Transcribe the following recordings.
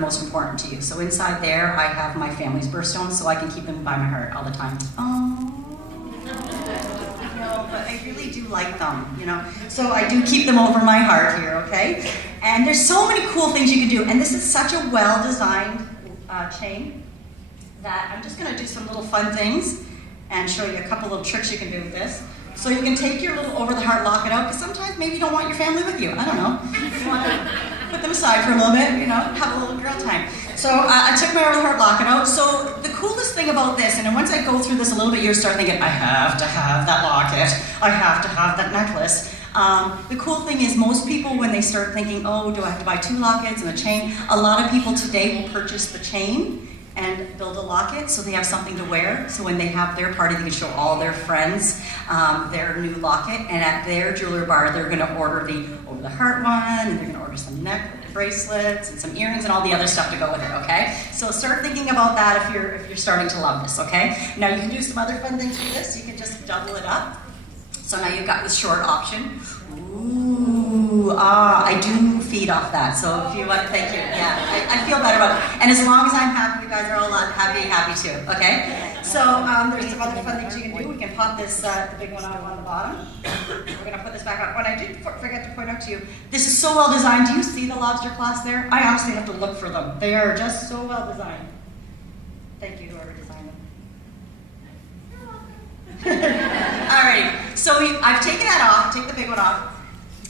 are most important to you. So inside there, I have my family's birthstones, so I can keep them by my heart all the time. Oh. No, but I really do like them, you know. So I do keep them over my heart here, okay? And there's so many cool things you can do. And this is such a well-designed chain that I'm just gonna do some little fun things and show you a couple little tricks you can do with this. So you can take your little over-the-heart locket out, because sometimes maybe you don't want your family with you. I don't know. You want to put them aside for a little bit, you know, have a little girl time. So I took my over-the-heart locket out. So the coolest thing about this, and then once I go through this a little bit, you start thinking, I have to have that locket. I have to have that necklace. The cool thing is most people, when they start thinking, oh, do I have to buy 2 lockets and a chain? A lot of people today will purchase the chain and build a locket so they have something to wear. So when they have their party, they can show all their friends their new locket. And at their jeweler bar, they're gonna order the over-the-heart one, and they're gonna order some neck bracelets and some earrings and all the other stuff to go with it, okay? So start thinking about that if you're starting to love this, okay? Now you can do some other fun things with this. You can just double it up. So now you've got the short option. Ooh, I do feed off that. So if you want, thank you. Yeah, I feel better about it. And as long as I'm happy, you guys are all happy too, okay? So there's some other fun things you can do. We can pop this, the big one out on the bottom. We're gonna put this back on. What I did forget to point out to you, this is so well designed. Do you see the lobster clasps there? I honestly have to look for them. They are just so well designed. Thank you, whoever designed them. Alrighty, so I've taken that off, take the big one off.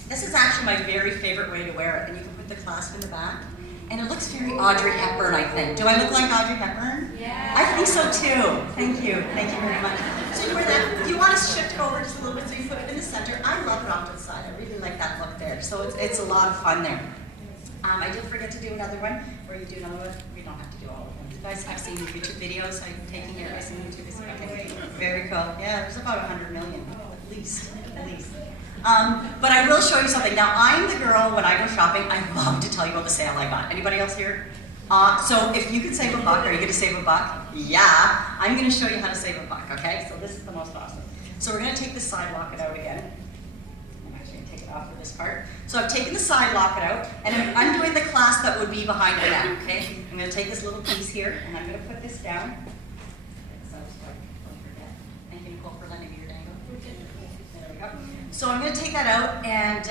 This is actually my very favorite way to wear it, and you can put the clasp in the back. And it looks very Audrey Hepburn, I think. Do I look like Audrey Hepburn? Yeah. I think so too. Thank you very much. So you wear that. You want to shift it over just a little bit so you put it in the center. I love it off to the side. I really like that look there. So it's a lot of fun there. I did forget to do another one, where you do another one. We don't have to do all of them. You guys have seen YouTube videos. I'm taking your guys in YouTube videos. Okay. Very cool. Yeah, there's about 100 million, at least. But I will show you something. Now, I'm the girl, when I go shopping, I love to tell you about the sale I got. Anybody else here? So if you could save a buck, are you going to save a buck? Yeah. I'm going to show you how to save a buck, okay? So this is the most awesome. So we're going to take the side locket out again. I'm actually going to take it off of this part. So I've taken the side locket out, and I'm undoing the clasp that would be behind the neck, okay? I'm going to take this little piece here, and I'm going to put this down. So I'm going to take that out, and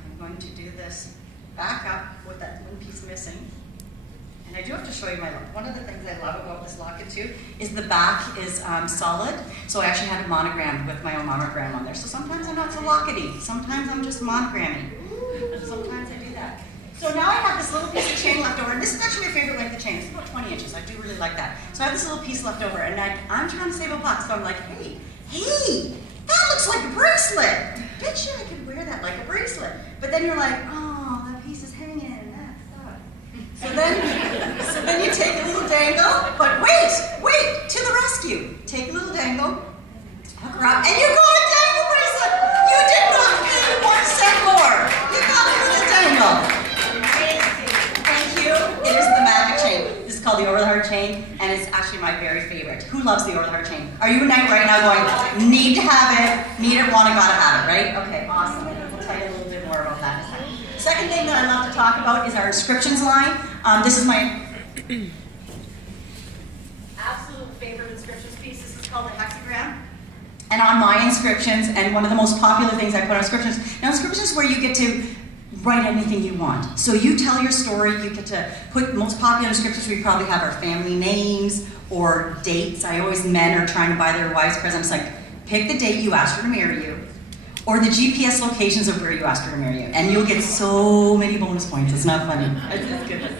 I'm going to do this back up with that one piece missing. And I do have to show you my look. One of the things I love about this locket too is the back is solid. So I actually had it monogrammed with my own monogram on there. So sometimes I'm not so lockety. Sometimes I'm just monogramming. Sometimes I do that. So now I have this little piece of chain left over, and this is actually my favorite length of chain. It's about 20 inches. I do really like that. So I have this little piece left over, and I'm trying to save a buck. So I'm like, hey, that looks like a bracelet. Bet you I could wear that like a bracelet. But then you're like, oh, that piece is hanging. That sucks. So then you take a little dangle, but wait, to the rescue. Take a little dangle, hook her up, and you got a dangle bracelet. You did not pay 1 cent more. You got it with a dangle. Thank you. It is the magic chain. This is called the over-the-heart chain, and it's actually my very favorite. Who loves the over-the-heart chain? Are you right now going, need to have it, need it, want it, gotta have it, right? Okay, awesome. We'll tell you a little bit more about that in a second. Second thing that I love to talk about is our inscriptions line. This is my absolute favorite inscriptions piece. This is called the hexagram. And on my inscriptions, and one of the most popular things I put on inscriptions, now inscriptions is where you get to write anything you want. So you tell your story, you get to put most popular inscriptions. We probably have our family names or dates. Men are trying to buy their wives presents. Like, pick the date you asked her to marry you, or the GPS locations of where you asked her to marry you, and you'll get so many bonus points. It's not funny. It's good.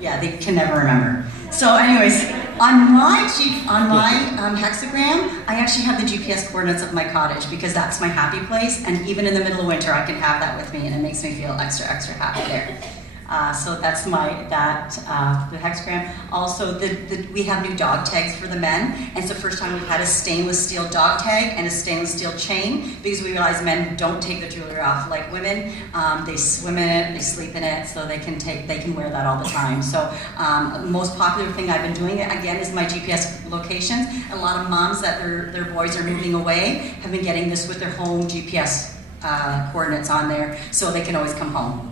Yeah, they can never remember. So anyways, on my hexagram, I actually have the GPS coordinates of my cottage because that's my happy place, and even in the middle of winter, I can have that with me, and it makes me feel extra happy there. So that's the hexagram. Also, we have new dog tags for the men, and it's the first time we've had a stainless steel dog tag and a stainless steel chain, because we realize men don't take the jewelry off like women. They swim in it, they sleep in it, so they can wear that all the time. So the most popular thing I've been doing, again, is my GPS locations. A lot of moms that their boys are moving away have been getting this with their home GPS coordinates on there, so they can always come home.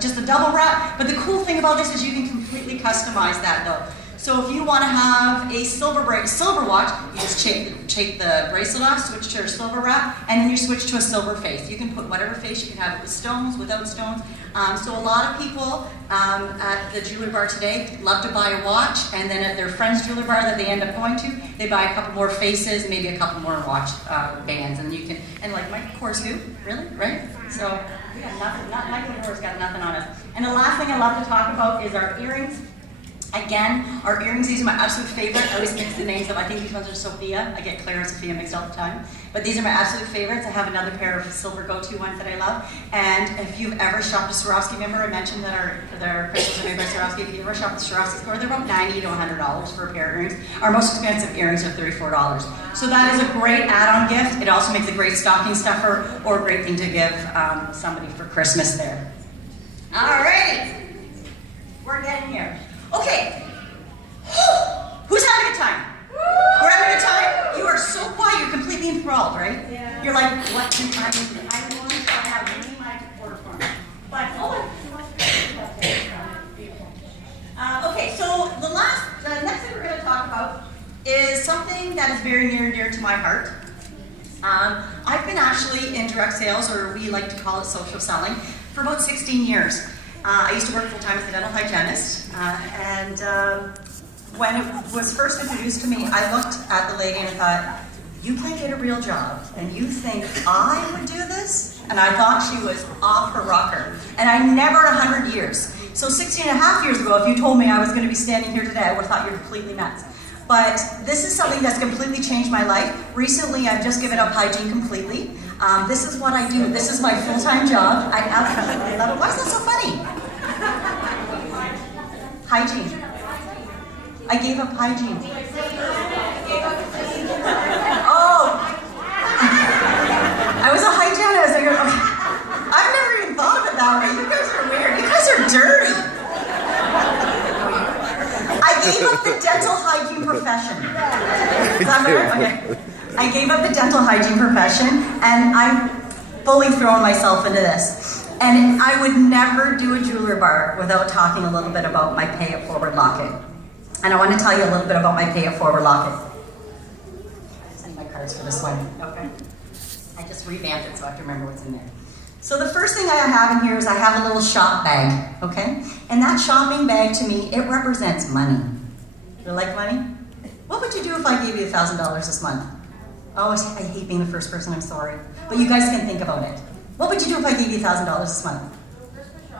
just a double wrap. But the cool thing about this is you can completely customize that though. So if you want to have a silver watch, you just take the bracelet off, switch to a silver wrap, and then you switch to a silver face. You can put whatever face, you can have it with stones, without stones. So a lot of people at the jewelry bar today love to buy a watch, and then at their friend's jewelry bar that they end up going to, they buy a couple more faces, maybe a couple more watch bands, and you can, and like Michael Kors who? Really? Right? So we got nothing, Michael Kors got nothing on us. And the last thing I love to talk about is our earrings. Again, our earrings, these are my absolute favorite. I always mix the names up. I think these ones are Sophia. I get Claire and Sophia mixed all the time. But these are my absolute favorites. I have another pair of silver go-to ones that I love. And if you've ever shopped at Swarovski, remember I mentioned that our crystals are made by Swarovski. If you ever shopped at Swarovski store, they're about $90 to $100 for a pair of earrings. Our most expensive earrings are $34. So that is a great add-on gift. It also makes a great stocking stuffer or a great thing to give somebody for Christmas there. All right. We're getting here. Okay, who's having a good time? We're having a good time? You are so quiet, you're completely enthralled, right? Yeah. You're like, what can I do? I want to have really my order form. But, okay, so the next thing we're going to talk about is something that is very near and dear to my heart. I've been actually in direct sales, or we like to call it social selling, for about 16 years. I used to work full-time as a dental hygienist, and when it was first introduced to me, I looked at the lady and thought, you can't get a real job, and you think I would do this? And I thought she was off her rocker. And I never in 100 years. So 16 and a half years ago, if you told me I was going to be standing here today, I would have thought you're completely nuts. But this is something that's completely changed my life. Recently, I've just given up hygiene completely. This is what I do. This is my full-time job. I absolutely love it. Why is that so funny? Hygiene. I gave up hygiene. Oh. I was a hygienist. I've never even thought of it that way. You guys are weird. You guys are dirty. I gave up the dental hygiene profession. Is that right? Okay. I gave up the dental hygiene profession, and I'm fully throwing myself into this. And I would never do a jewelry bar without talking a little bit about my Pay It Forward locket. And I want to tell you a little bit about my Pay It Forward locket. I just need my cards for this one. Okay. I just revamped it so I have to remember what's in there. So the first thing I have in here is I have a little shop bag, okay? And that shopping bag, to me, it represents money. You like money? What would you do if I gave you $1,000 this month? Oh, I hate being the first person, I'm sorry. But you guys can think about it. What would you do if I gave you $1,000 this month?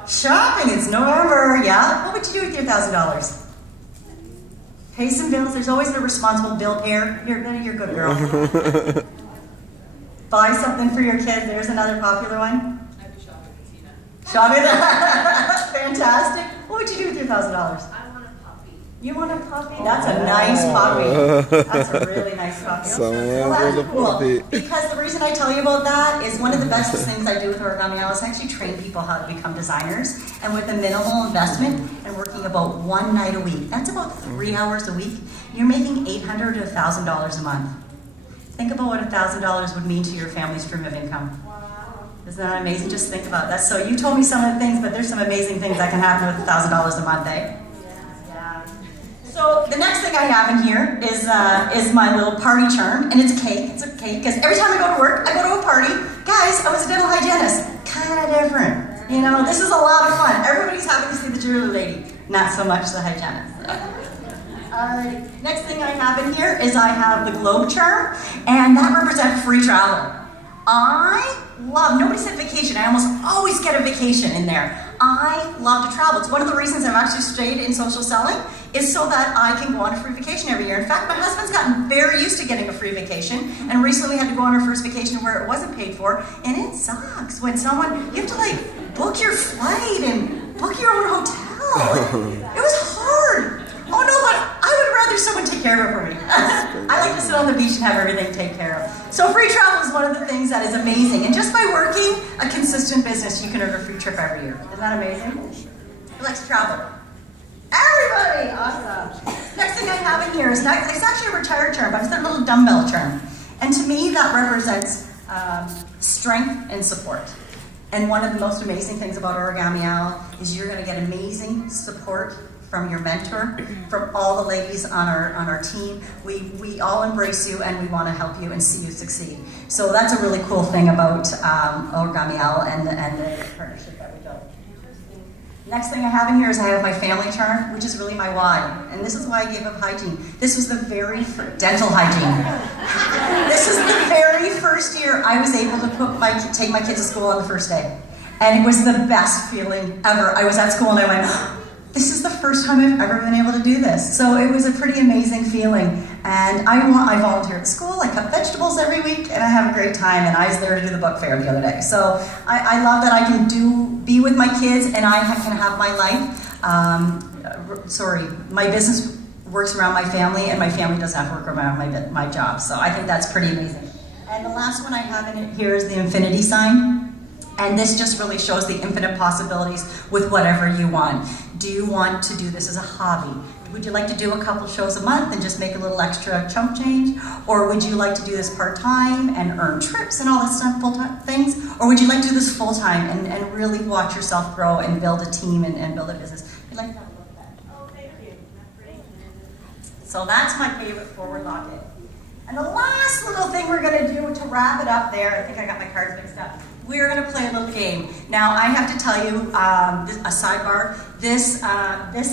Shopping, it's November, yeah? What would you do with your $1,000? Pay some bills, there's always the responsible bill payer. You're a good girl. Buy something for your kids, there's another popular one. I'd be shopping at Tina. Shopping, fantastic. What would you do with your $1,000? I want a puppy. You want a puppy? That's a nice puppy. That's a really nice puppy. Well, that's cool. Because the reason I tell you about that is one of the best things I do with Origami now is actually train people how to become designers. And with a minimal investment and working about one night a week, that's about 3 hours a week, you're making $800 to $1,000 a month. Think about what $1,000 would mean to your family's stream of income. Isn't that amazing? Just think about that. So you told me some of the things, but there's some amazing things that can happen with $1,000 a month, eh? Yeah. So the next thing I have in here is my little party charm, and it's cake. It's a cake, because every time I go to work, I go to a party. Guys, I was a dental hygienist. Kind of different. You know, this is a lot of fun. Everybody's happy to see the jewelry lady. Not so much the hygienist. Alright, next thing I have in here is I have the globe charm, and that represents free travel. I love, nobody said vacation, I almost always get a vacation in there. I love to travel. It's one of the reasons I've actually stayed in social selling is so that I can go on a free vacation every year. In fact, my husband's gotten very used to getting a free vacation, and recently we had to go on our first vacation where it wasn't paid for, and it sucks when you have to like book your flight and book your own hotel. It was hard. Oh no, but I would rather someone take care of it for me. I like to sit on the beach and have everything taken care of. So free travel is one of the things that is amazing. And just by working a consistent business, you can earn a free trip every year. Isn't that amazing? Who likes to travel? Everybody! Awesome. Next thing I have in here is, it's actually a retired term, but it's that little dumbbell term. And to me, that represents strength and support. And one of the most amazing things about Origami Owl is you're going to get amazing support from your mentor, from all the ladies on our team. We all embrace you and we want to help you and see you succeed. So that's a really cool thing about Origami Owl and the partnership that we built. Next thing I have in here is I have my family chart, which is really my why. And this is why I gave up hygiene. This was the very first, dental hygiene. This is the very first year I was able to take my kids to school on the first day. And it was the best feeling ever. I was at school and I went, this is the first time I've ever been able to do this. So it was a pretty amazing feeling. And I volunteer at school, I cut vegetables every week, and I have a great time, and I was there to do the book fair the other day. So I love that I can be with my kids, and I can have my life. My business works around my family, and my family doesn't have to work around my job. So I think that's pretty amazing. And the last one I have in here is the infinity sign. And this just really shows the infinite possibilities with whatever you want. Do you want to do this as a hobby? Would you like to do a couple shows a month and just make a little extra chump change? Or would you like to do this part-time and earn trips and all this stuff, full-time things? Or would you like to do this full-time and really watch yourself grow and build a team and build a business? I'd like to have a look at that. Oh, thank you. That's great. So that's my favorite forward locket. And the last little thing we're gonna do to wrap it up there, I think I got my cards mixed up. We're going to play a little game. Now, I have to tell you, a sidebar, this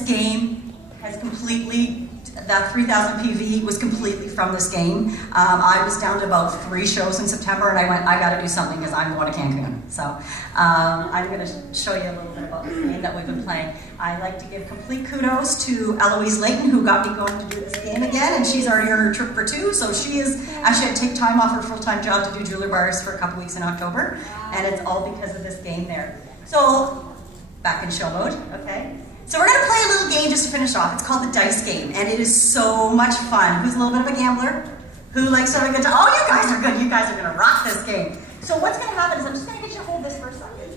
game has completely, that 3000 PV was completely from this game. I was down to about 3 shows in September, and I went, I got to do something because I'm going to Cancun. So I'm going to show you a little bit about the game that we've been playing. I like to give complete kudos to Eloise Layton, who got me going to do this game again, and she's already on her trip for 2, so she is actually had to take time off her full-time job to do jeweler bars for a couple weeks in October, and it's all because of this game there. So, back in show mode, okay? So we're going to play a little game just to finish off. It's called the dice game, and it is so much fun. Who's a little bit of a gambler? Who likes to have a good time? Oh, you guys are good. You guys are going to rock this game. So what's going to happen is I'm just going to get you to hold this for a second.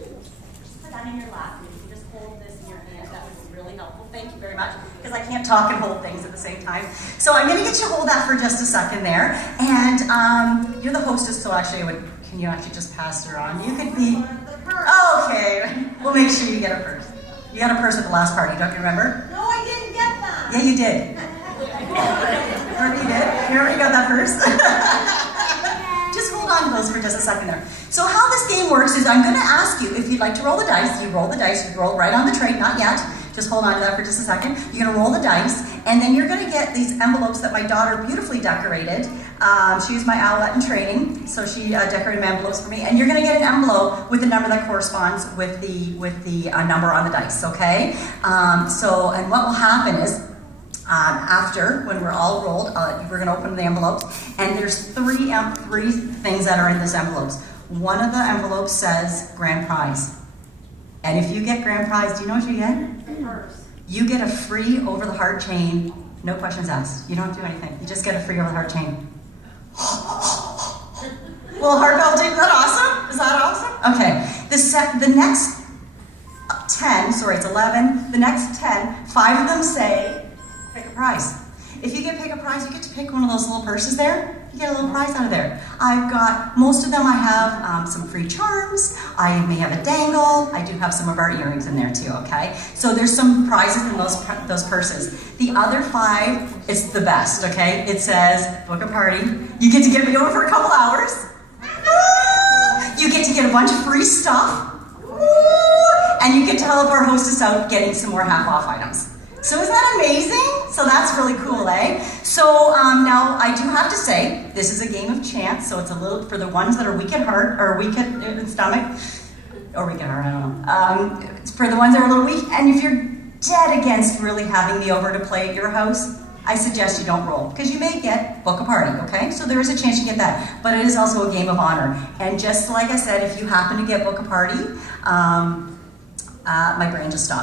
Just put that in your lap. You can just hold this in your hand. That would be really helpful. Thank you very much, because I can't talk and hold things at the same time. So I'm going to get you to hold that for just a second there. And you're the hostess, so actually can you actually just pass her on? You could be... Okay. We'll make sure you get a purse. You got a purse at the last party, don't you remember? No, I didn't get that. Yeah, you did. Remember you did? You already got that purse? Just hold on to those for just a second there. So how this game works is I'm going to ask you if you'd like to roll the dice. You roll the dice, you roll right on the tray, not yet. Just hold on to that for just a second. You're going to roll the dice, and then you're going to get these envelopes that my daughter beautifully decorated. She used my owlette in training, so she decorated my envelopes for me. And you're going to get an envelope with the number that corresponds with the number on the dice, okay? And what will happen is, after, when we're all rolled, we're going to open the envelopes, and there's three things that are in this envelopes. One of the envelopes says grand prize. And if you get grand prize, do you know what you get? You get a free over-the-heart chain, no questions asked. You don't have to do anything. You just get a free over-the-heart chain. Well, heart melting, is that awesome? Is that awesome? Okay. The next 10, sorry, it's 11. The next 10, 5 of them say, pick a prize. If you get pick a prize, you get to pick one of those little purses there. You get a little prize out of there. I've got, most of them I have some free charms. I may have a dangle. I do have some of our earrings in there too, okay? So there's some prizes in those purses. The other 5 is the best, okay? It says, book a party. You get to get me over for a couple hours. You get to get a bunch of free stuff. And you get to help our hostess out getting some more half-off items. So isn't that amazing? So that's really cool, eh? So now I do have to say, this is a game of chance, so it's a little, for the ones that are weak at heart, or weak at stomach, or weak at heart, I don't know. It's for the ones that are a little weak, and if you're dead against really having me over to play at your house, I suggest you don't roll, because you may get book a party, okay? So there is a chance you get that, but it is also a game of honor. And just like I said, if you happen to get book a party, my brain just stopped.